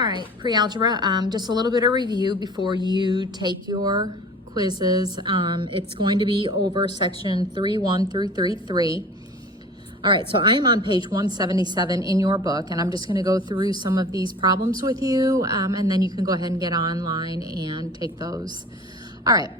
All right, pre-algebra, just a little bit of review before you take your quizzes. It's going to be over section 3.1 through 3.3. All right, so I'm on page 177 in your book, and I'm just gonna go through some of these problems with you, and then you can go ahead and get online and take those. All right,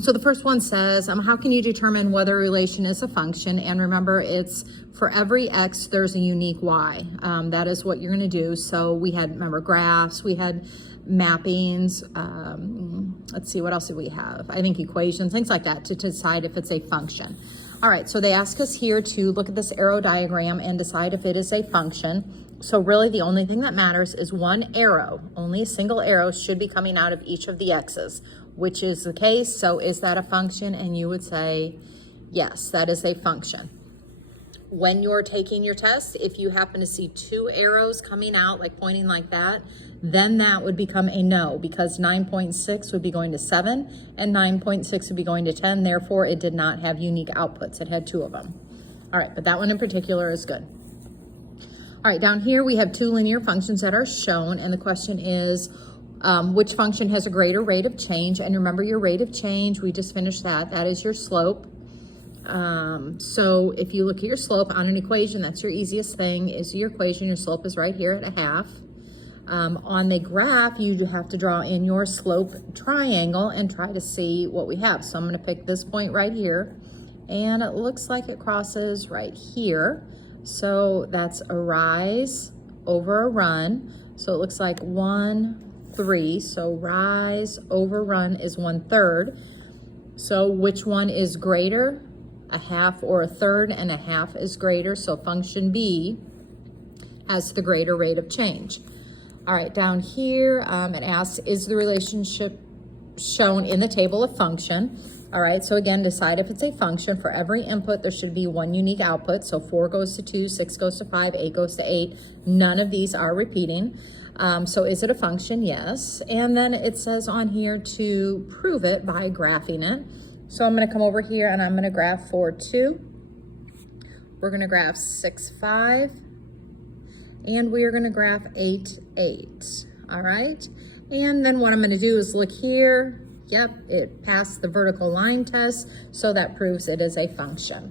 so the first one says, how can you determine whether a relation is a function? And remember, it's for every x, there's a unique y. That is what you're gonna do. So we had, remember, graphs, we had mappings, let's see, what else did we have? I think equations, things like that to decide if it's a function. All right, so they ask us here to look at this arrow diagram and decide if it is a function. So really the only thing that matters is one arrow, only a single arrow should be coming out of each of the x's, which is the case. So is that a function? And you would say, yes, that is a function. When you're taking your test, if you happen to see two arrows coming out, like pointing like that, then that would become a no, because 9.6 would be going to 7 and 9.6 would be going to 10. Therefore, it did not have unique outputs. It had two of them. All right, but that one in particular is good. All right, down here we have two linear functions that are shown, and the question is, which function has a greater rate of change? And remember your rate of change, we just finished that. That is your slope. So if you look at your slope on an equation, that's your easiest thing, is your equation. Your slope is right here at a half. On the graph, you have to draw in your slope triangle and try to see what we have. So I'm going to pick this point right here, and it looks like it crosses right here. So that's a rise over a run. So it looks like 1, 3. So rise over run is 1/3. So which one is greater? A half or a third, and a half is greater. So function B has the greater rate of change. All right, down here, it asks, is the relationship shown in the table a function? All right, so again, decide if it's a function. For every input, there should be one unique output. So 4 goes to 2, 6 goes to 5, 8 goes to 8. None of these are repeating. So is it a function? Yes. And then it says on here to prove it by graphing it. So I'm going to come over here and I'm going to graph 4, 2. We're going to graph 6, 5. And we are going to graph 8, 8. All right. And then what I'm going to do is look here. Yep, it passed the vertical line test. So that proves it is a function.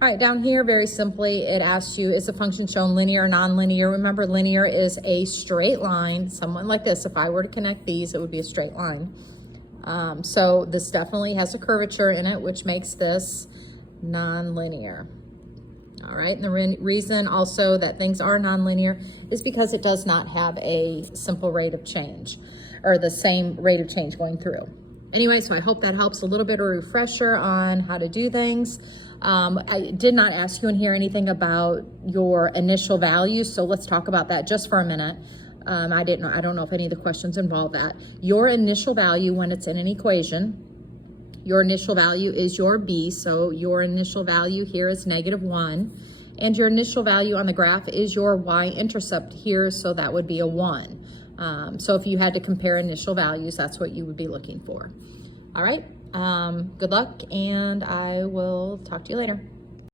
All right, down here, very simply, it asks you, is the function shown linear or non-linear? Remember, linear is a straight line, somewhat like this. If I were to connect these, it would be a straight line. So this definitely has a curvature in it, which makes this non-linear. All right, and the reason also that things are non-linear is because it does not have a simple rate of change, or the same rate of change going through. Anyway, so I hope that helps, a little bit of a refresher on how to do things. I did not ask you in here anything about your initial value, so let's talk about that just for a minute. I don't know if any of the questions involve that. Your initial value when it's in an equation, your initial value is your B, so your initial value here is -1, and your initial value on the graph is your y-intercept here, so that would be a 1. So if you had to compare initial values, that's what you would be looking for. All right, good luck, and I will talk to you later.